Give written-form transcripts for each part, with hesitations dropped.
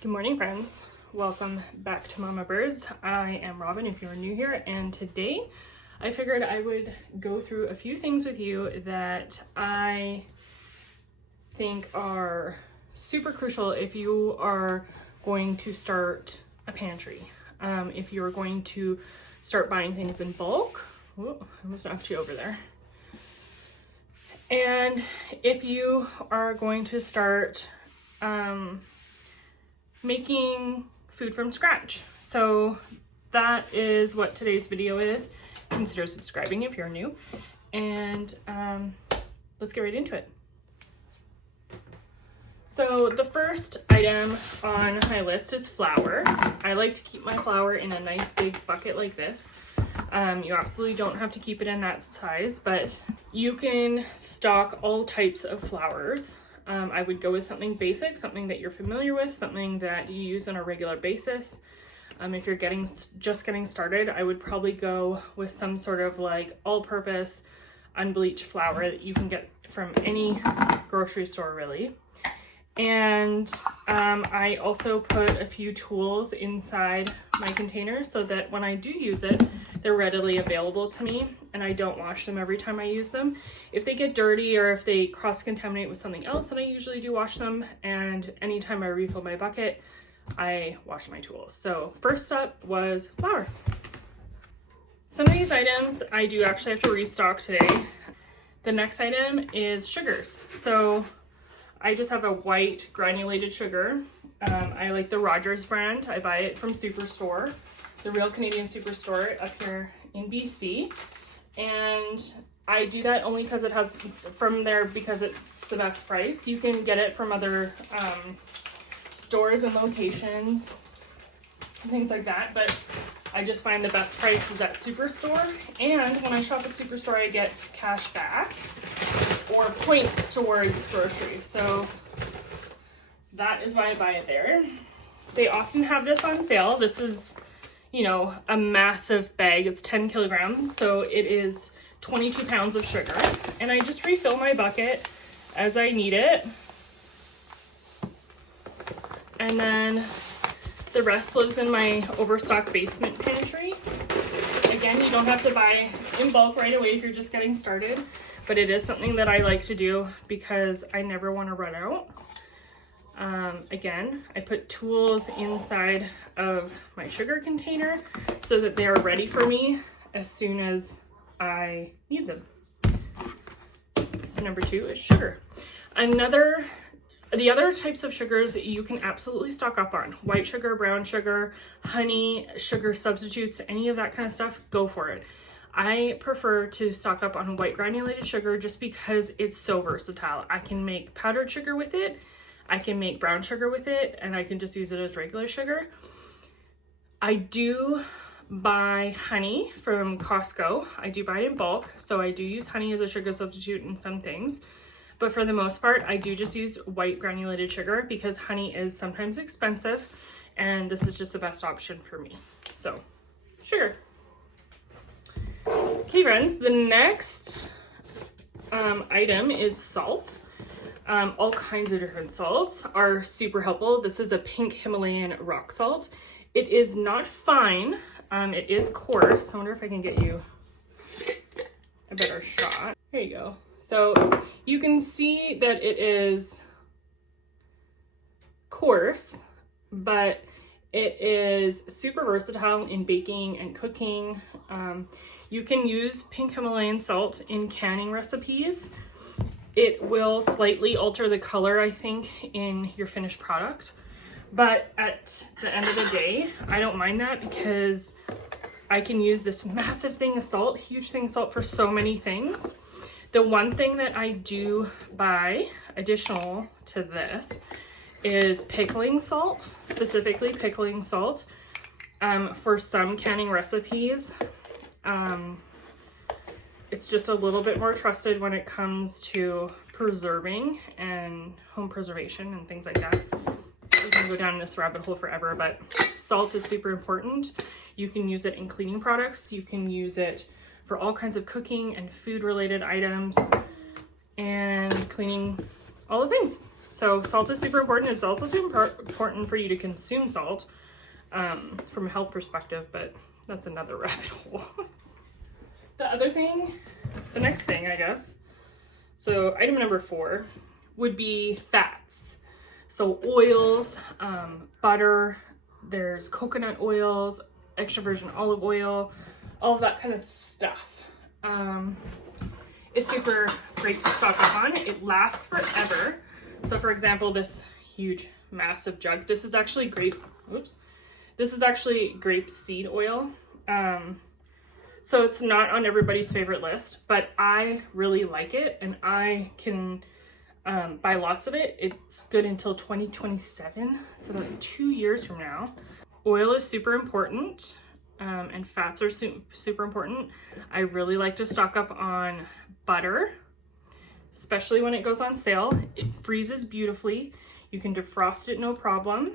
Good morning, friends. Welcome back to Mama Birds. I am Robin if you're new here, and today I figured I would go through a few things with you that I think are super crucial if you are going to start a pantry. If you're going to start buying things in bulk. Whoa, I almost knocked you over there. And if you are going to start making food from scratch. So that is what today's video is. Consider subscribing if you're new, and let's get right into it. So the first item on my list is flour. I like to keep my flour in a nice big bucket like this. You absolutely don't have to keep it in that size, but you can stock all types of flours. I would go with something basic, something that you're familiar with, something that you use on a regular basis. If you're just getting started, I would probably go with some sort of like all-purpose unbleached flour that you can get from any grocery store really. And I also put a few tools inside my container so that when I do use it, they're readily available to me and I don't wash them every time I use them. If they get dirty or if they cross-contaminate with something else, then I usually do wash them, and anytime I refill my bucket, I wash my tools. So first up was flour. Some of these items I do actually have to restock today. The next item is sugars. So I just have a white granulated sugar. I like the Rogers brand. I buy it from Superstore, the Real Canadian Superstore up here in BC. And I do that only because it has from there because it's the best price. You can get it from other stores and locations and things like that, but I just find the best price is at Superstore. And when I shop at Superstore, I get cash back or points towards groceries. So that is why I buy it there. They often have this on sale. This is, you know, a massive bag. It's 10 kilograms. So it is 22 pounds of sugar. And I just refill my bucket as I need it. And then the rest lives in my overstock basement pantry. Again, you don't have to buy in bulk right away if you're just getting started, but it is something that I like to do because I never want to run out. Again, I put tools inside of my sugar container so that they are ready for me as soon as I need them. So number 2 is sugar. The other types of sugars you can absolutely stock up on. White sugar, brown sugar, honey, sugar substitutes, any of that kind of stuff, go for it. I prefer to stock up on white granulated sugar just because it's so versatile. I can make powdered sugar with it, I can make brown sugar with it, and I can just use it as regular sugar. I do buy honey from Costco. I do buy it in bulk, so I do use honey as a sugar substitute in some things. But for the most part, I do just use white granulated sugar because honey is sometimes expensive, and this is just the best option for me. So, sugar. Okay, friends, the next item is salt. All kinds of different salts are super helpful. This is a pink Himalayan rock salt. It is not fine. It is coarse. I wonder if I can get you a better shot. There you go. So you can see that it is coarse, but it is super versatile in baking and cooking. You can use pink Himalayan salt in canning recipes. It will slightly alter the color, I think, in your finished product. But at the end of the day, I don't mind that because I can use this massive thing of salt, huge thing of salt for so many things. The one thing that I do buy additional to this is pickling salt, specifically pickling salt for some canning recipes. It's just a little bit more trusted when it comes to preserving and home preservation and things like that. We can go down this rabbit hole forever, but salt is super important. You can use it in cleaning products. You can use it for all kinds of cooking and food related items and cleaning, all the things. So salt is super important. It's also super important for you to consume salt from a health perspective, but that's another rabbit hole. The next thing, I guess, so item number 4 would be fats. So oils, butter, there's coconut oils, extra virgin olive oil, all of that kind of stuff. Is super great to stock up on. It lasts forever. So for example, this huge, massive jug, this is actually grape seed oil. So it's not on everybody's favorite list, but I really like it, and I can buy lots of it. It's good until 2027, so that's 2 years from now. Oil is super important, and fats are super important. I really like to stock up on butter, especially when it goes on sale. It freezes beautifully. You can defrost it no problem,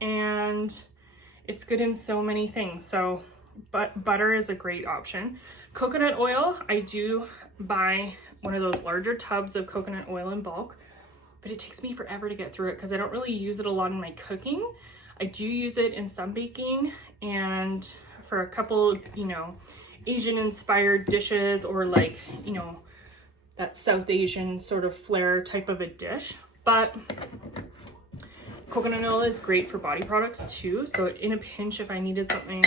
and it's good in so many things. So but butter is a great option. Coconut oil, I do buy one of those larger tubs of coconut oil in bulk, but it takes me forever to get through it because I don't really use it a lot in my cooking. I do use it in some baking and for a couple, Asian inspired dishes, or like, that South Asian sort of flair type of a dish. But coconut oil is great for body products too. So in a pinch, if I needed something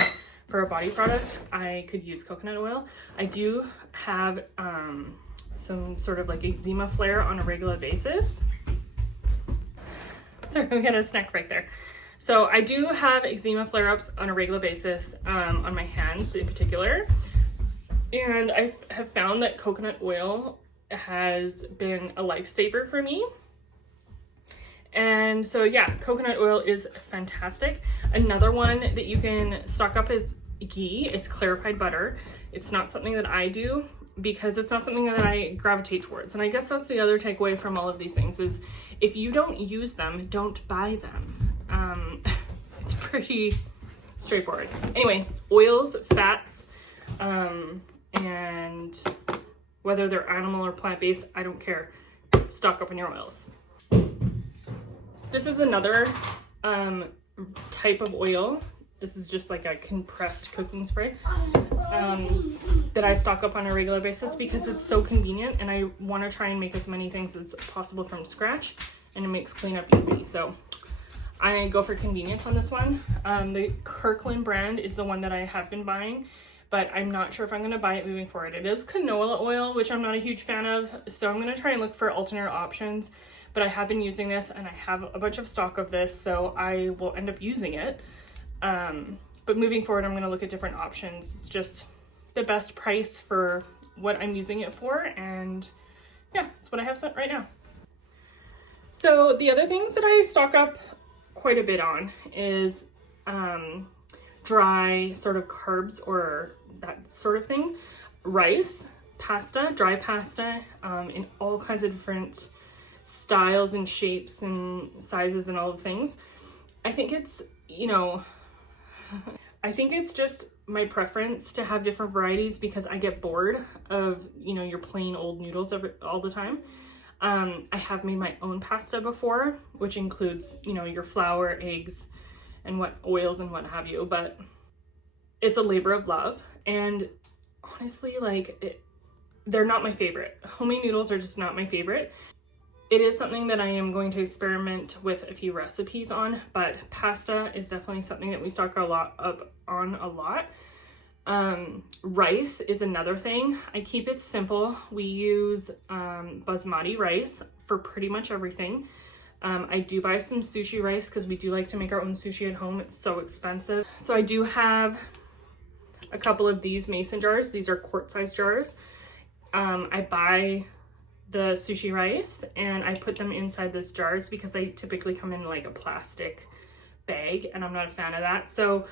for a body product, I could use coconut oil. I do have some sort of like eczema flare on a regular basis. Sorry, we got a snack right there. So I do have eczema flare-ups on a regular basis on my hands in particular. And I have found that coconut oil has been a lifesaver for me. And so yeah, coconut oil is fantastic. Another one that you can stock up is ghee. It's clarified butter. It's not something that I do because it's not something that I gravitate towards. And I guess that's the other takeaway from all of these things is if you don't use them, don't buy them. It's pretty straightforward. Anyway, oils, fats, and whether they're animal or plant-based, I don't care. Stock up on your oils. This is another type of oil. This is just like a compressed cooking spray that I stock up on a regular basis because it's so convenient, and I want to try and make as many things as possible from scratch, and it makes cleanup easy. So I go for convenience on this one. The Kirkland brand is the one that I have been buying, but I'm not sure if I'm going to buy it moving forward. It is canola oil, which I'm not a huge fan of, so I'm going to try and look for alternate options. But I have been using this, and I have a bunch of stock of this, so I will end up using it. But moving forward, I'm going to look at different options. It's just the best price for what I'm using it for, and yeah, that's what I have set right now. So the other things that I stock up quite a bit on is dry sort of carbs or that sort of thing. Rice, pasta, dry pasta, in all kinds of different styles and shapes and sizes and all the things. I think it's, I think it's just my preference to have different varieties because I get bored of, your plain old noodles all the time. I have made my own pasta before, which includes, your flour, eggs, and what oils and what have you, but it's a labor of love. And honestly, they're not my favorite. Homemade noodles are just not my favorite. It is something that I am going to experiment with a few recipes on, but pasta is definitely something that we stock a lot. Rice is another thing. I keep it simple. We use basmati rice for pretty much everything. I do buy some sushi rice because we do like to make our own sushi at home. It's so expensive. So I do have a couple of these mason jars. These are quart-sized jars. I buy the sushi rice and I put them inside these jars because they typically come in like a plastic bag, and I'm not a fan of that. So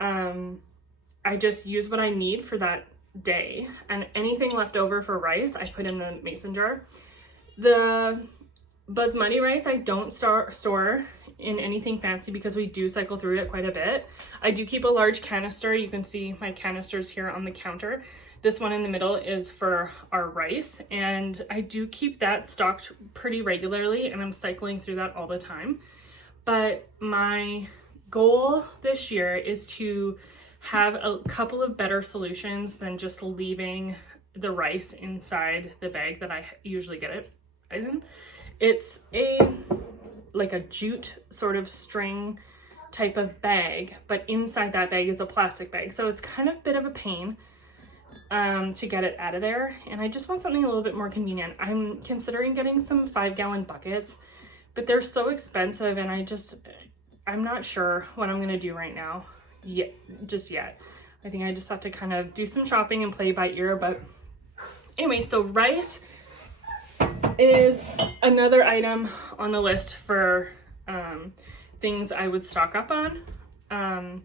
I just use what I need for that day, and anything left over for rice I put in the mason jar. The basmati rice I don't store in anything fancy because we do cycle through it quite a bit. I do keep a large canister. You can see my canisters here on the counter. This one in the middle is for our rice, and I do keep that stocked pretty regularly, and I'm cycling through that all the time. But my goal this year is to have a couple of better solutions than just leaving the rice inside the bag that I usually get it in. It's like a jute sort of string type of bag, but inside that bag is a plastic bag. So it's kind of a bit of a pain to get it out of there. And I just want something a little bit more convenient. I'm considering getting some 5-gallon buckets, but they're so expensive, and I'm not sure what I'm gonna do right now just yet. I think I just have to kind of do some shopping and play by ear. But anyway, so rice is another item on the list for things I would stock up on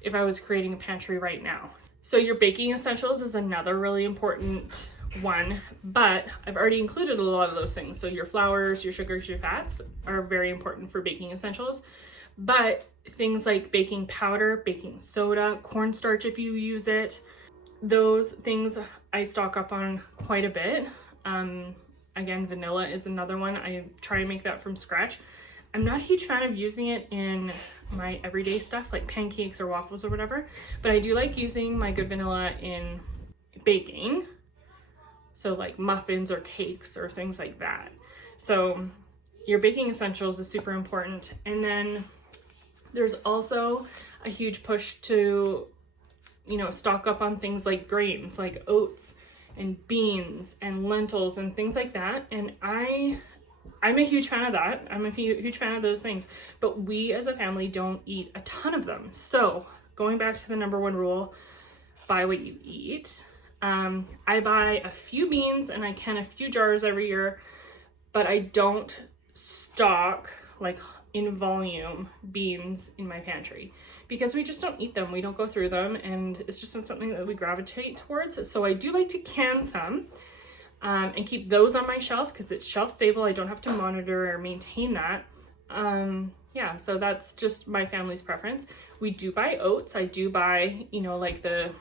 if I was creating a pantry right now. So your baking essentials is another really important one, but I've already included a lot of those things. So your flours, your sugars, your fats are very important for baking essentials. But things like baking powder, baking soda, cornstarch if you use it, those things I stock up on quite a bit. Again, vanilla is another one. I try and make that from scratch. I'm not a huge fan of using it in my everyday stuff like pancakes or waffles or whatever, but I do like using my good vanilla in baking. So like muffins or cakes or things like that. So your baking essentials is super important. And then there's also a huge push to, stock up on things like grains, like oats and beans and lentils and things like that. And I'm a huge fan of that. I'm a huge fan of those things, but we as a family don't eat a ton of them. So going back to the number one rule, buy what you eat. I buy a few beans and I can a few jars every year, but I don't stock like in volume beans in my pantry because we just don't eat them. We don't go through them, and it's just not something that we gravitate towards. So I do like to can some and keep those on my shelf because it's shelf stable. I don't have to monitor or maintain that. Yeah, so that's just my family's preference. We do buy oats. I do buy, like the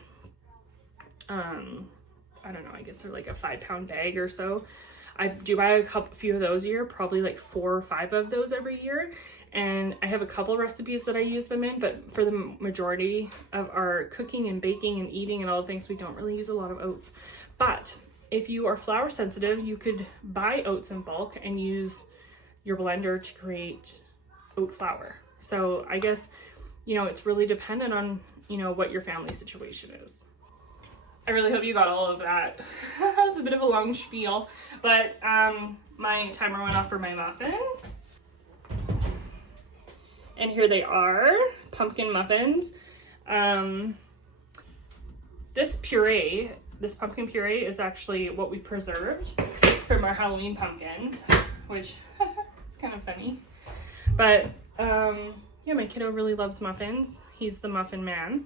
I don't know, I guess they're like a 5-pound bag or so. I do buy a few of those a year, probably like 4 or 5 of those every year. And I have a couple recipes that I use them in, but for the majority of our cooking and baking and eating and all the things, we don't really use a lot of oats. But if you are flour sensitive, you could buy oats in bulk and use your blender to create oat flour. So I guess, it's really dependent on, what your family situation is. I really hope you got all of that. That was a bit of a long spiel, but my timer went off for my muffins. And here they are, pumpkin muffins. This pumpkin puree is actually what we preserved from our Halloween pumpkins, which is kind of funny. But yeah, my kiddo really loves muffins. He's the muffin man.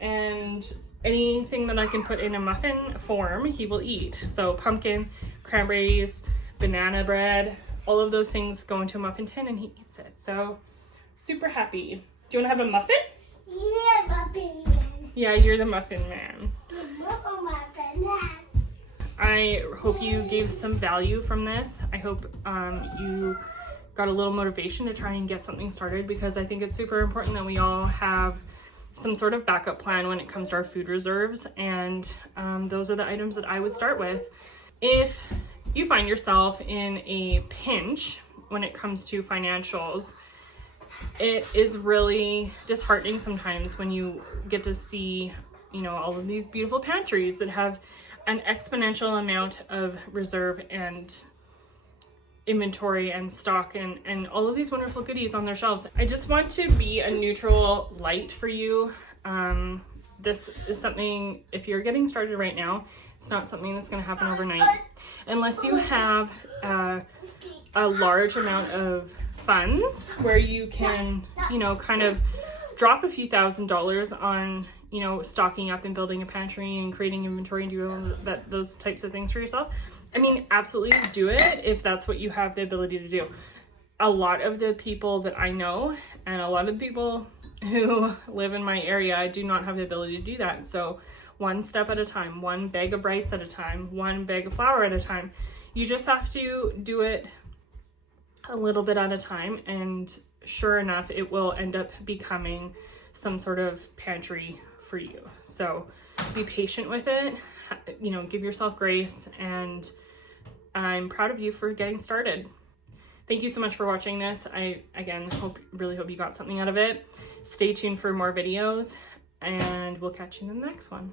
And anything that I can put in a muffin form, he will eat. So pumpkin, cranberries, banana bread, all of those things go into a muffin tin and he eats it. So super happy. Do you want to have a muffin? Yeah, muffin man. Yeah, you're the muffin man. Muffin man. I hope you gave some value from this. I hope you got a little motivation to try and get something started, because I think it's super important that we all have some sort of backup plan when it comes to our food reserves, and those are the items that I would start with. If you find yourself in a pinch when it comes to financials, it is really disheartening sometimes when you get to see, all of these beautiful pantries that have an exponential amount of reserve and inventory and stock and all of these wonderful goodies on their shelves. I just want to be a neutral light for you. This is something, if you're getting started right now, it's not something that's going to happen overnight. Unless you have a large amount of funds where you can, kind of drop a few $1,000s on, stocking up and building a pantry and creating inventory and do those types of things for yourself. I mean, absolutely do it if that's what you have the ability to do. A lot of the people that I know and a lot of the people who live in my area do not have the ability to do that. So one step at a time, one bag of rice at a time, one bag of flour at a time. You just have to do it a little bit at a time, and sure enough, it will end up becoming some sort of pantry for you. So be patient with it, you know, give yourself grace, and I'm proud of you for getting started. Thank you so much for watching this. I, again, really hope you got something out of it. Stay tuned for more videos, and we'll catch you in the next one.